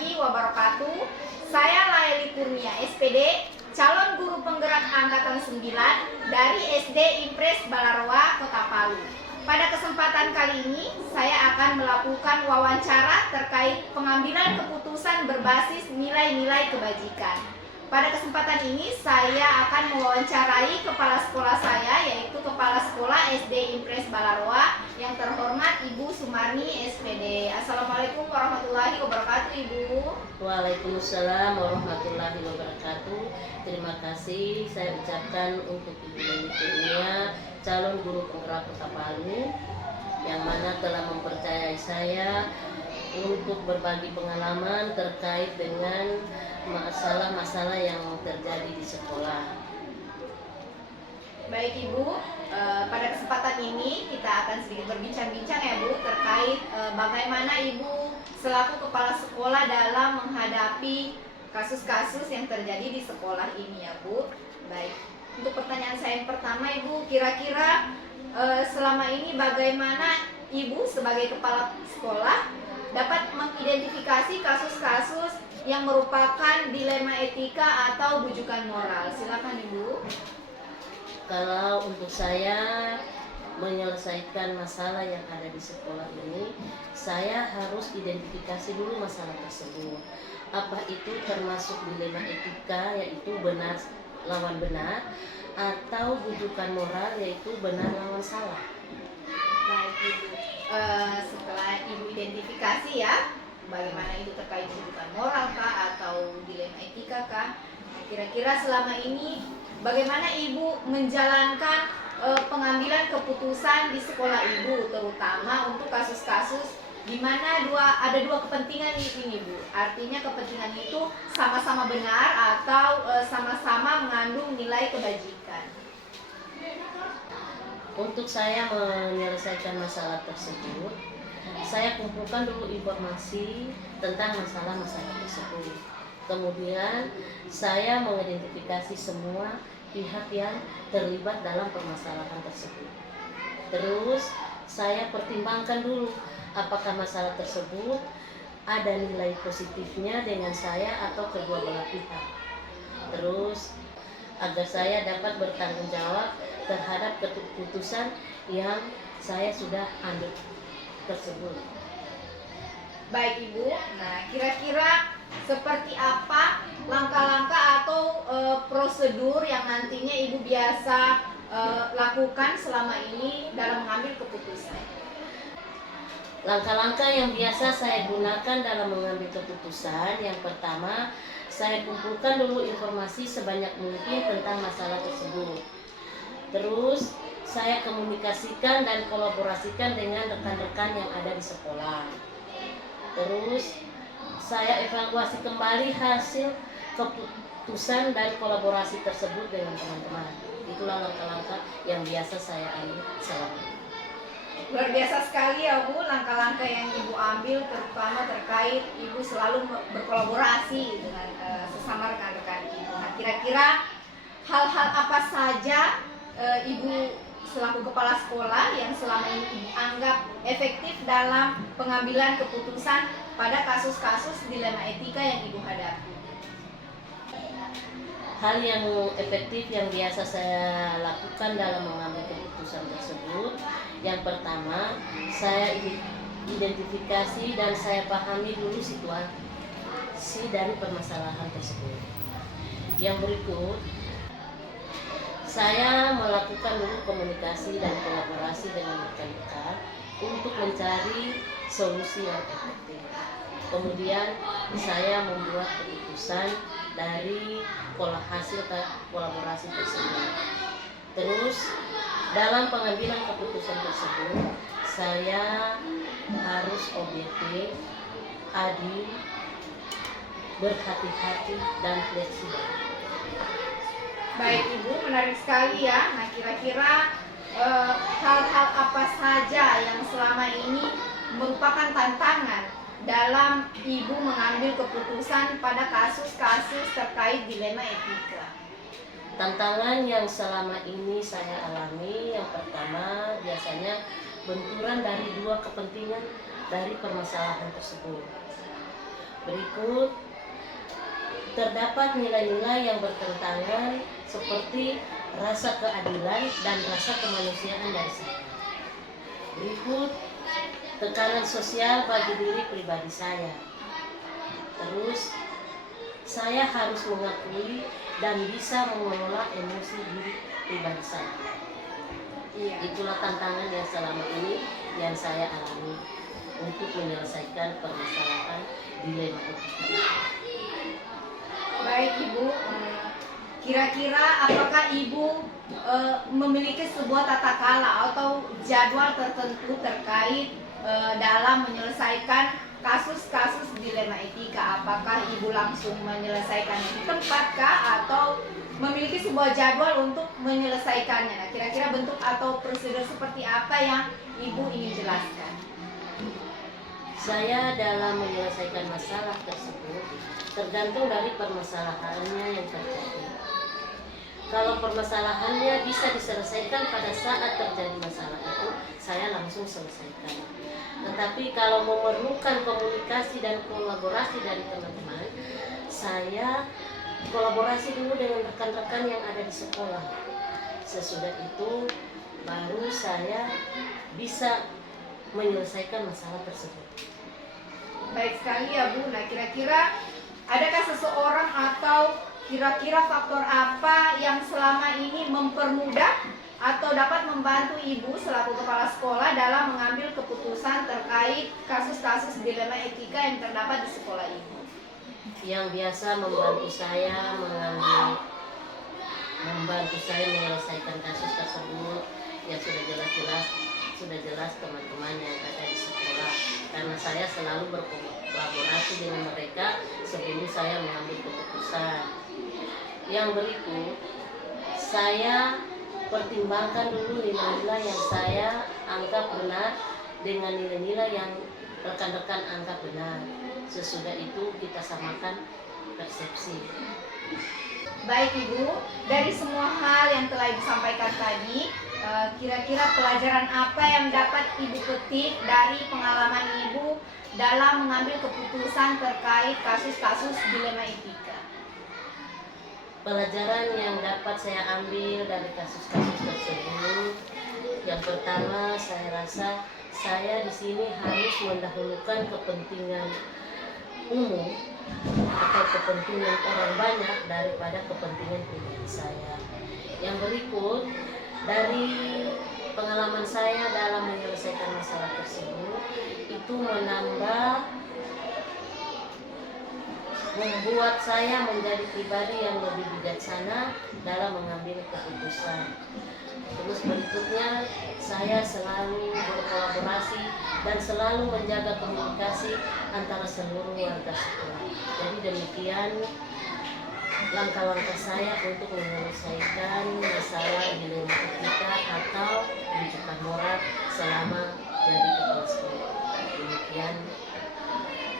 warahmatullahi wabarakatuh. Saya Laeli Kurnia SPD, calon guru penggerak angkatan 9 dari SD Impres Balaroa, Kota Palu. Pada kesempatan kali ini, saya akan melakukan wawancara terkait pengambilan keputusan berbasis nilai-nilai kebajikan. Pada kesempatan ini, saya akan mewawancarai kepala sekolah saya, yaitu Kepala Sekolah SD Impres Balaroa, yang terhormat Ibu Sumarni SPD. Assalamualaikum warahmatullahi wabarakatuh, Ibu. Waalaikumsalam warahmatullahi wabarakatuh. Terima kasih saya ucapkan untuk Ibu Laeli Kurnia, calon guru penggerak Kota Palu, yang mana telah mempercayai saya untuk berbagi pengalaman terkait dengan masalah-masalah yang terjadi di sekolah. Baik Ibu, pada kesempatan ini kita akan sedikit berbincang-bincang ya Bu, terkait bagaimana Ibu selaku kepala sekolah dalam menghadapi kasus-kasus yang terjadi di sekolah ini ya Bu. Baik, untuk pertanyaan saya yang pertama Ibu, kira-kira selama ini bagaimana Ibu sebagai kepala sekolah dapat mengidentifikasi kasus-kasus yang merupakan dilema etika atau bujukan moral? Silakan Ibu. Kalau untuk saya menyelesaikan masalah yang ada di sekolah ini, saya harus identifikasi dulu masalah tersebut. Apa itu termasuk dilema etika, yaitu benar lawan benar, atau bujukan moral, yaitu benar lawan salah. Baik Ibu, setelah Ibu identifikasi ya, bagaimana itu terkait bujukan moral kah atau dilema etika kah? Nah, kira-kira selama ini bagaimana Ibu menjalankan pengambilan keputusan di sekolah Ibu, terutama untuk kasus-kasus di mana ada dua kepentingan ini Bu. Artinya kepentingan itu sama-sama benar atau sama-sama mengandung nilai kebajikan. Untuk saya menyelesaikan masalah tersebut, saya kumpulkan dulu informasi tentang masalah-masalah tersebut. Kemudian saya mengidentifikasi semua pihak yang terlibat dalam permasalahan tersebut. Terus saya pertimbangkan dulu apakah masalah tersebut ada nilai positifnya dengan saya atau kedua belah pihak. Terus agar saya dapat bertanggung jawab terhadap keputusan yang saya sudah ambil tersebut. Baik Ibu, nah kira-kira seperti apa langkah-langkah atau prosedur yang nantinya Ibu biasa lakukan selama ini dalam mengambil keputusan? Langkah-langkah yang biasa saya gunakan dalam mengambil keputusan, yang pertama, saya kumpulkan dulu informasi sebanyak mungkin tentang masalah tersebut. Terus saya komunikasikan dan kolaborasikan dengan rekan-rekan yang ada di sekolah. Terus saya evaluasi kembali hasil keputusan dan kolaborasi tersebut dengan teman-teman. Itulah langkah-langkah yang biasa saya ambil selama ini. Luar biasa sekali ya Bu, langkah-langkah yang Ibu ambil, terutama terkait Ibu selalu berkolaborasi dengan sesama rekan-rekan Ibu. Nah, kira-kira hal-hal apa saja Ibu selaku kepala sekolah yang selama ini Ibu anggap efektif dalam pengambilan keputusan pada kasus-kasus dilema etika yang Ibu hadapi? Hal yang efektif yang biasa saya lakukan dalam mengambil keputusan tersebut, yang pertama, saya identifikasi dan saya pahami dulu situasi dari permasalahan tersebut. Yang berikut, saya melakukan dulu komunikasi dan kolaborasi dengan rekan-rekan untuk mencari solusi yang efektif. Kemudian saya membuat keputusan dari hasil kolaborasi tersebut. Terus dalam pengambilan keputusan tersebut, saya harus objektif, adil, berhati-hati, dan fleksibel. Baik Ibu, menarik sekali ya. Nah, kira-kira hal-hal apa saja yang selama ini merupakan tantangan dalam Ibu mengambil keputusan pada kasus-kasus terkait dilema etika? Tantangan yang selama ini saya alami, yang pertama biasanya benturan dari dua kepentingan dari permasalahan tersebut. Berikut, terdapat nilai-nilai yang bertentangan seperti rasa keadilan dan rasa kemanusiaan dari saya. Berikut, tekanan sosial bagi diri pribadi saya. Terus, saya harus mengakui dan bisa mengelola emosi diri pribadi saya. Itulah tantangan yang selama ini yang saya alami untuk menyelesaikan permasalahan dilema etika. Baik Ibu, kira-kira apakah Ibu memiliki sebuah tata kala atau jadwal tertentu terkait dalam menyelesaikan kasus-kasus dilema etika? Apakah Ibu langsung menyelesaikan di tempat kah atau memiliki sebuah jadwal untuk menyelesaikannya? Nah, kira-kira bentuk atau prosedur seperti apa yang Ibu ingin jelaskan? Saya dalam menyelesaikan masalah tersebut tergantung dari permasalahannya yang terjadi. Kalau permasalahannya bisa diselesaikan pada saat terjadi masalah itu, saya langsung selesaikan. Tetapi kalau memerlukan komunikasi dan kolaborasi dari teman-teman, saya kolaborasi dulu dengan rekan-rekan yang ada di sekolah. Sesudah itu baru saya bisa menyelesaikan masalah tersebut. Baik sekali ya Bu. Nah, kira-kira adakah seseorang atau kira-kira faktor apa yang selama ini mempermudah atau dapat membantu Ibu selaku kepala sekolah dalam mengambil keputusan terkait kasus-kasus dilema etika yang terdapat di sekolah Ibu? Yang biasa membantu saya menyelesaikan kasus tersebut ya sudah jelas teman-teman yang ada di sekolah, karena saya selalu berkolaborasi dengan mereka sebelum saya mengambil keputusan. Yang berikut, saya pertimbangkan dulu nilai-nilai yang saya anggap benar dengan nilai-nilai yang rekan-rekan anggap benar. Sesudah itu kita samakan persepsi. Baik Ibu, dari semua hal yang telah Ibu sampaikan tadi, kira-kira pelajaran apa yang dapat Ibu petik dari pengalaman Ibu dalam mengambil keputusan terkait kasus-kasus dilema etika? Pelajaran yang dapat saya ambil dari kasus-kasus tersebut, yang pertama saya rasa saya di sini harus mendahulukan kepentingan umum atau kepentingan orang banyak daripada kepentingan pribadi saya. Yang berikut, dari pengalaman saya dalam menyelesaikan masalah tersebut, itu membuat saya menjadi pribadi yang lebih bijaksana dalam mengambil keputusan. Terus berikutnya, saya selalu berkolaborasi dan selalu menjaga komunikasi antara seluruh warga sekolah. Jadi demikian langkah-langkah saya untuk menyelesaikan masalah dilema etika atau rujukan moral selama jadi kepala sekolah. Demikian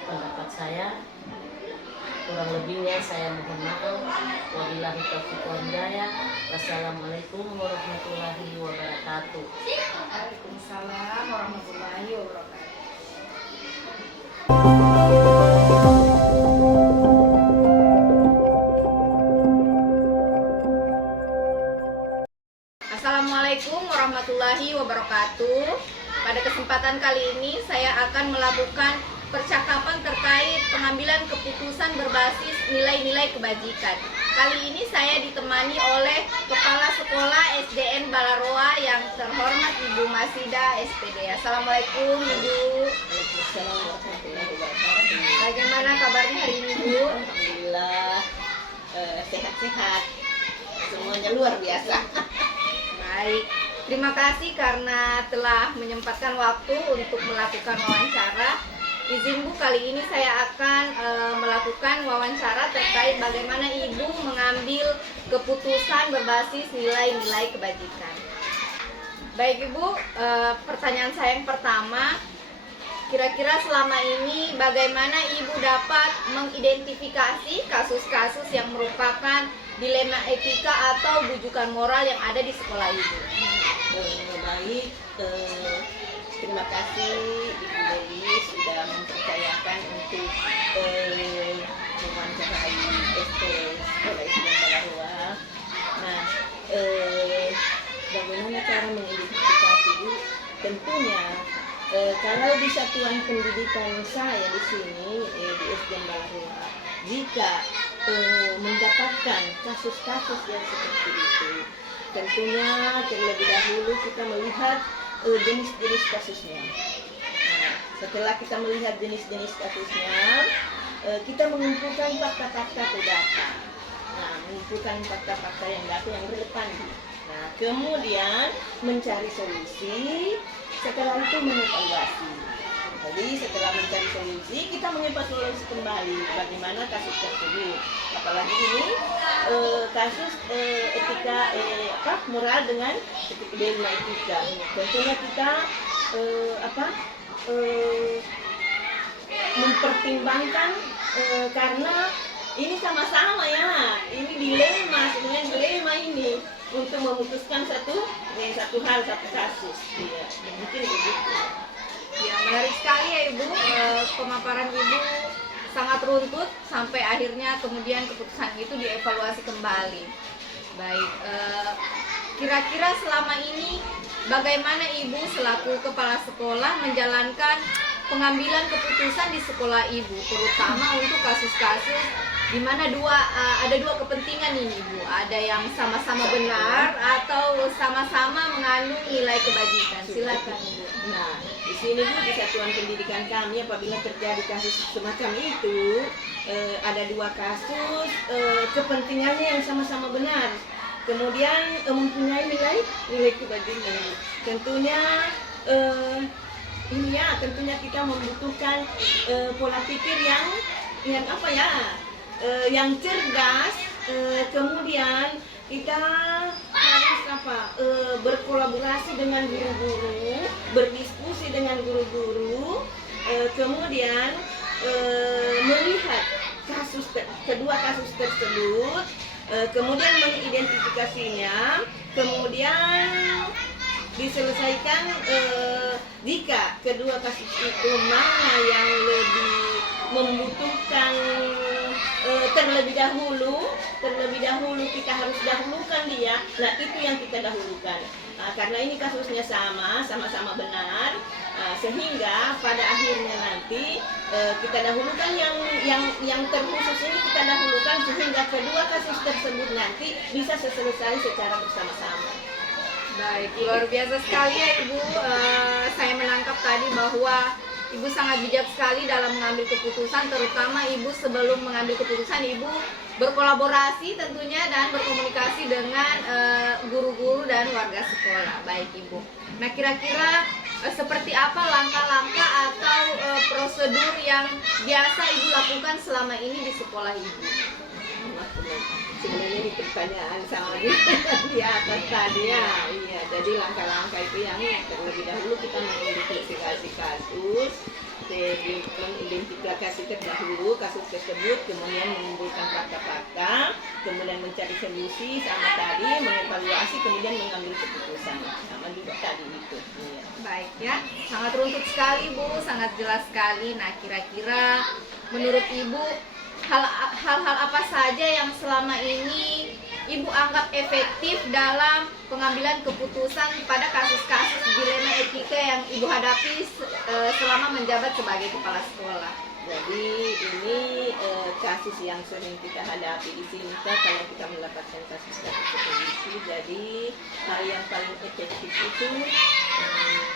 pendapat saya. Kurang lebihnya saya mohon maaf. Wabillahi taufiq wal hidayah. Wassalamualaikum warahmatullahi wabarakatuh. Waalaikumsalam warahmatullahi wabarakatuh. Assalamualaikum warahmatullahi wabarakatuh. Pada kesempatan kali ini saya akan melakukan percakapan terkait pengambilan keputusan berbasis nilai-nilai kebajikan. Kali ini saya ditemani oleh Kepala Sekolah SDN Balaroa yang terhormat Ibu Masida SPD. Assalamualaikum Ibu. Waalaikumsalam warahmatullahi wabarakatuh. Bagaimana kabarnya hari ini Bu? Alhamdulillah sehat-sehat. Semuanya luar biasa. Baik, terima kasih karena telah menyempatkan waktu untuk melakukan wawancara. Izin Bu, kali ini saya akan melakukan wawancara terkait bagaimana Ibu mengambil keputusan berbasis nilai-nilai kebajikan. Baik Ibu, pertanyaan saya yang pertama, kira-kira selama ini bagaimana Ibu dapat mengidentifikasi kasus-kasus yang merupakan dilema etika atau rujukan moral yang ada di sekolah Ibu? Baik, terima kasih Ibu Dewi sudah mempercayakan dipersilakan untuk mewawancarai SP Sekolah Islam Balaroa. Nah, bagaimana cara mengidentifikasi Bu? Tentunya kalau di satuan pendidikan saya di sini di SDN Balaroa, jika mendapatkan kasus-kasus yang seperti itu, tentunya terlebih dahulu kita melihat jenis-jenis kasusnya. Nah, setelah kita melihat jenis-jenis kasusnya, kita mengumpulkan fakta-fakta atau data. Nah, mengumpulkan fakta-fakta yang relevan. Nah, kemudian mencari solusi, setelah itu mengevaluasi. Jadi setelah mencari solusi, kita mengevaluasi kembali bagaimana kasus tersebut. Apalagi ini kasus etika moral dengan dilema etika. Tentunya kita mempertimbangkan karena ini sama-sama ya, ini dilema, sebenarnya dilema ini untuk memutuskan satu hal, satu kasus. Ya, mungkin begitu. Ya, menarik sekali ya Ibu, pemaparan Ibu sangat runtut sampai akhirnya kemudian keputusan itu dievaluasi kembali. Baik, kira-kira selama ini bagaimana Ibu selaku kepala sekolah menjalankan pengambilan keputusan di sekolah Ibu, terutama untuk kasus-kasus di mana ada dua kepentingan ini Ibu, ada yang sama-sama benar atau sama-sama mengandung nilai kebajikan. Silakan Ibu. Nah, di sini Bu, di satuan pendidikan kami apabila terjadi kasus semacam itu, ada dua kasus kepentingannya yang sama-sama benar, kemudian mempunyai nilai kebajikan. Tentunya tentunya kita membutuhkan pola pikir yang cerdas, kemudian kita harus berkolaborasi dengan guru-guru, berdiskusi dengan guru-guru, kemudian melihat kedua kasus tersebut, kemudian mengidentifikasinya, kemudian diselesaikan jika kedua kasus itu mana yang lebih membutuhkan terlebih dahulu kita harus dahulukan dia. Nah, itu yang kita dahulukan. Karena ini kasusnya sama-sama benar, sehingga pada akhirnya nanti kita dahulukan yang terkhusus ini kita dahulukan sehingga kedua kasus tersebut nanti bisa selesai secara bersama-sama. Baik, luar biasa sekali ya Ibu. Saya menangkap tadi bahwa Ibu sangat bijak sekali dalam mengambil keputusan, terutama Ibu sebelum mengambil keputusan Ibu berkolaborasi tentunya dan berkomunikasi dengan guru-guru dan warga sekolah. Baik Ibu. Nah, kira-kira seperti apa langkah-langkah atau prosedur yang biasa Ibu lakukan selama ini di sekolah Ibu? Sebenarnya di pertanyaan sama di atas tadi ya, iya. Jadi langkah-langkah itu yang terlebih dahulu kita mengidentifikasi kasus, mengidentifikasi terdahulu kasus tersebut, kemudian mengumpulkan fakta-fakta, kemudian mencari solusi sama tadi, mengevaluasi, kemudian mengambil keputusan sama juga tadi itu. Iya. Baik ya, sangat runtut sekali Bu, sangat jelas sekali. Nah, kira-kira menurut Ibu hal-hal apa saja yang selama ini Ibu anggap efektif dalam pengambilan keputusan pada kasus-kasus dilema etika yang Ibu hadapi selama menjabat sebagai kepala sekolah? Jadi ini kasus yang sering kita hadapi di sini kalau kita mendapatkan kasus seperti itu. Jadi hal yang paling efektif itu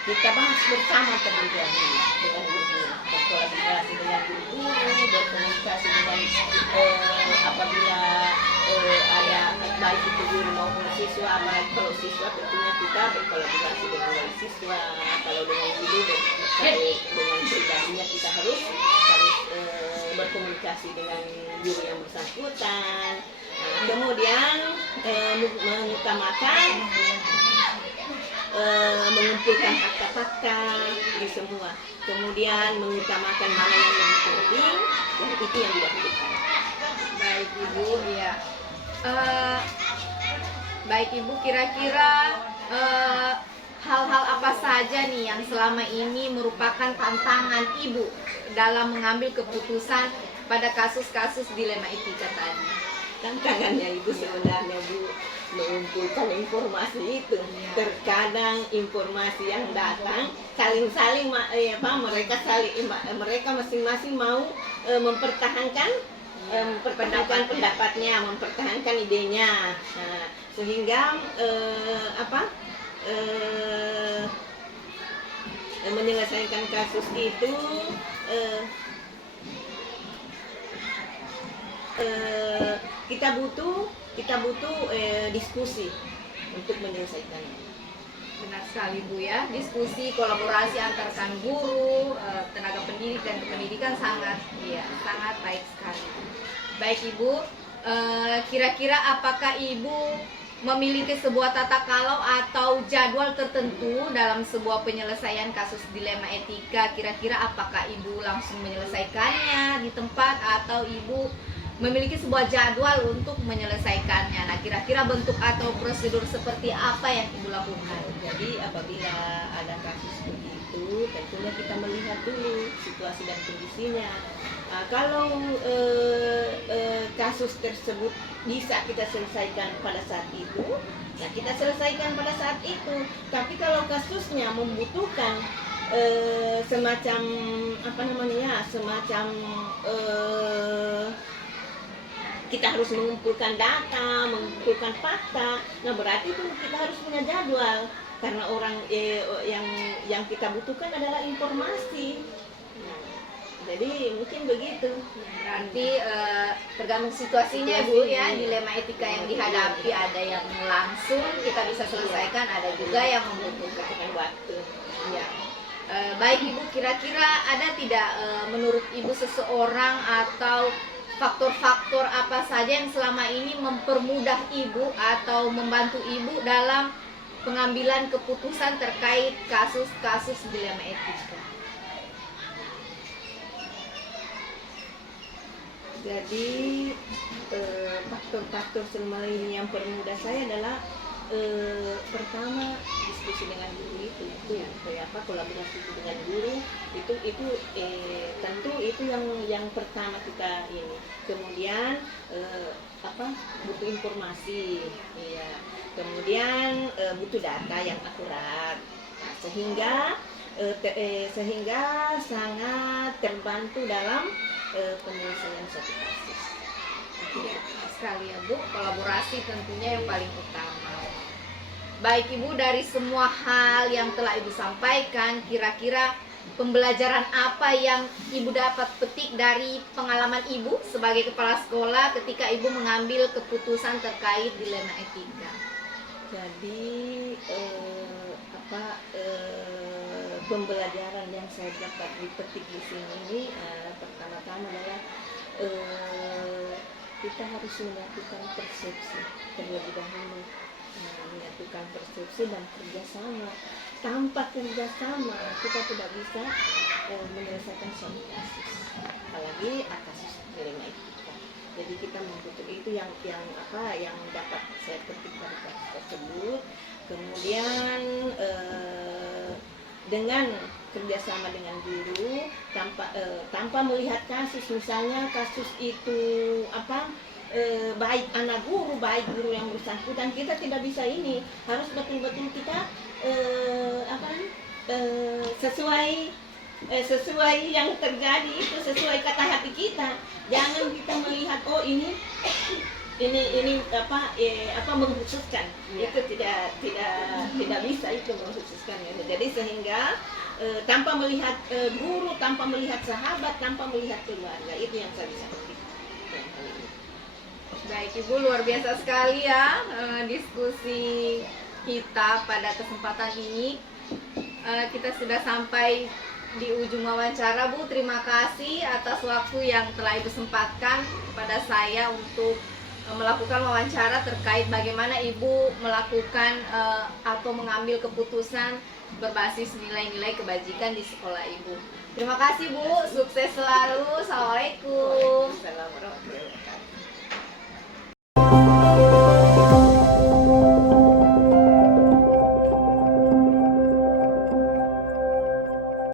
kita bahas bersama terlebih dahulu dengan guru, berkolaborasi dengan guru, berkomunikasi dengan apabila ada baik itu guru maupun siswa. Apalagi kalau siswa tentunya kita berkolaborasi dengan wali siswa, kalau dengan guru dengan pribadinya kita harus berkomunikasi dengan guru yang bersangkutan. Kemudian mengutamakan mengumpulkan fakta-fakta di semua, kemudian mengutamakan mana yang lebih penting, dan itu yang dilakukan. Baik Ibu, ya. Baik Ibu, kira-kira hal-hal apa saja nih yang selama ini merupakan tantangan Ibu dalam mengambil keputusan pada kasus-kasus dilema etika tadi? Tantangannya itu sebenarnya Bu, mengumpulkan informasi itu. Terkadang informasi yang datang saling-saling mereka masing-masing mau mempertahankan pendapatnya, mempertahankan idenya. Nah, sehingga menyelesaikan kasus itu kita butuh diskusi untuk menyelesaikannya. Benar sekali Bu ya, diskusi kolaborasi antarkan guru, tenaga pendidik dan kependidikan sangat baik sekali. Baik Ibu, kira-kira apakah Ibu memiliki sebuah tata kalau atau jadwal tertentu dalam sebuah penyelesaian kasus dilema etika? Kira-kira apakah Ibu langsung menyelesaikannya di tempat atau Ibu memiliki sebuah jadwal untuk menyelesaikannya? Nah, kira-kira bentuk atau prosedur seperti apa yang Ibu lakukan? Jadi apabila ada kasus begitu, tentunya kita melihat dulu situasi dan kondisinya. Kalau kasus tersebut bisa kita selesaikan pada saat itu, ya kita selesaikan pada saat itu. Tapi kalau kasusnya membutuhkan semacam kita harus mengumpulkan data, mengumpulkan fakta. Nah, berarti itu kita harus punya jadwal, karena orang yang kita butuhkan adalah informasi. Jadi mungkin begitu. Berarti tergantung situasinya Bu ya, dilema etika yang dihadapi, ada yang langsung kita bisa selesaikan, ada juga yang membutuhkan waktu. Ya. Baik Ibu, kira-kira ada tidak menurut Ibu seseorang atau faktor-faktor apa saja yang selama ini mempermudah Ibu atau membantu Ibu dalam pengambilan keputusan terkait kasus-kasus dilema etika? Jadi faktor-faktor selama ini yang permudah saya adalah pertama diskusi dengan guru itu kolaborasi dengan guru itu tentu itu yang pertama kita ini. Kemudian butuh informasi, ya. Kemudian butuh data yang akurat. Nah, sehingga sangat terbantu dalam penyelesaian suatu kasus. Ya, sekali ya Bu, kolaborasi tentunya yang paling utama. Baik Ibu, dari semua hal yang telah Ibu sampaikan, kira-kira pembelajaran apa yang Ibu dapat petik dari pengalaman Ibu sebagai kepala sekolah ketika Ibu mengambil keputusan terkait dilema etika? Jadi pembelajaran yang saya dapat dipetik di sini pertama-tama adalah kita harus menyatukan persepsi terlebih dahulu, menyatukan persepsi dan kerjasama. Tanpa kerjasama kita tidak bisa menyelesaikan suatu kasus, apalagi kasus dilema etika. Jadi kita membutuhkan itu yang dapat saya petik dari kasus tersebut. Kemudian dengan kerjasama dengan guru, tanpa melihat kasus, misalnya kasus itu baik anak guru, baik guru yang bersangkutan, kita tidak bisa ini, harus betul-betul kita sesuai yang terjadi itu, sesuai kata hati kita. Jangan kita melihat ini mengkhususkan, itu tidak bisa itu mengkhususkan. Jadi sehingga tanpa melihat guru, tanpa melihat sahabat, tanpa melihat keluarga, itu yang saya bisa petik. Baik Ibu, luar biasa sekali ya diskusi kita pada kesempatan ini. Kita sudah sampai di ujung wawancara Bu. Terima kasih atas waktu yang telah Ibu sempatkan kepada saya untuk melakukan wawancara terkait bagaimana Ibu melakukan atau mengambil keputusan berbasis nilai-nilai kebajikan di sekolah Ibu. Terima kasih Bu, sukses selalu. Assalamualaikum. Assalamualaikum warahmatullahi wabarakatuh.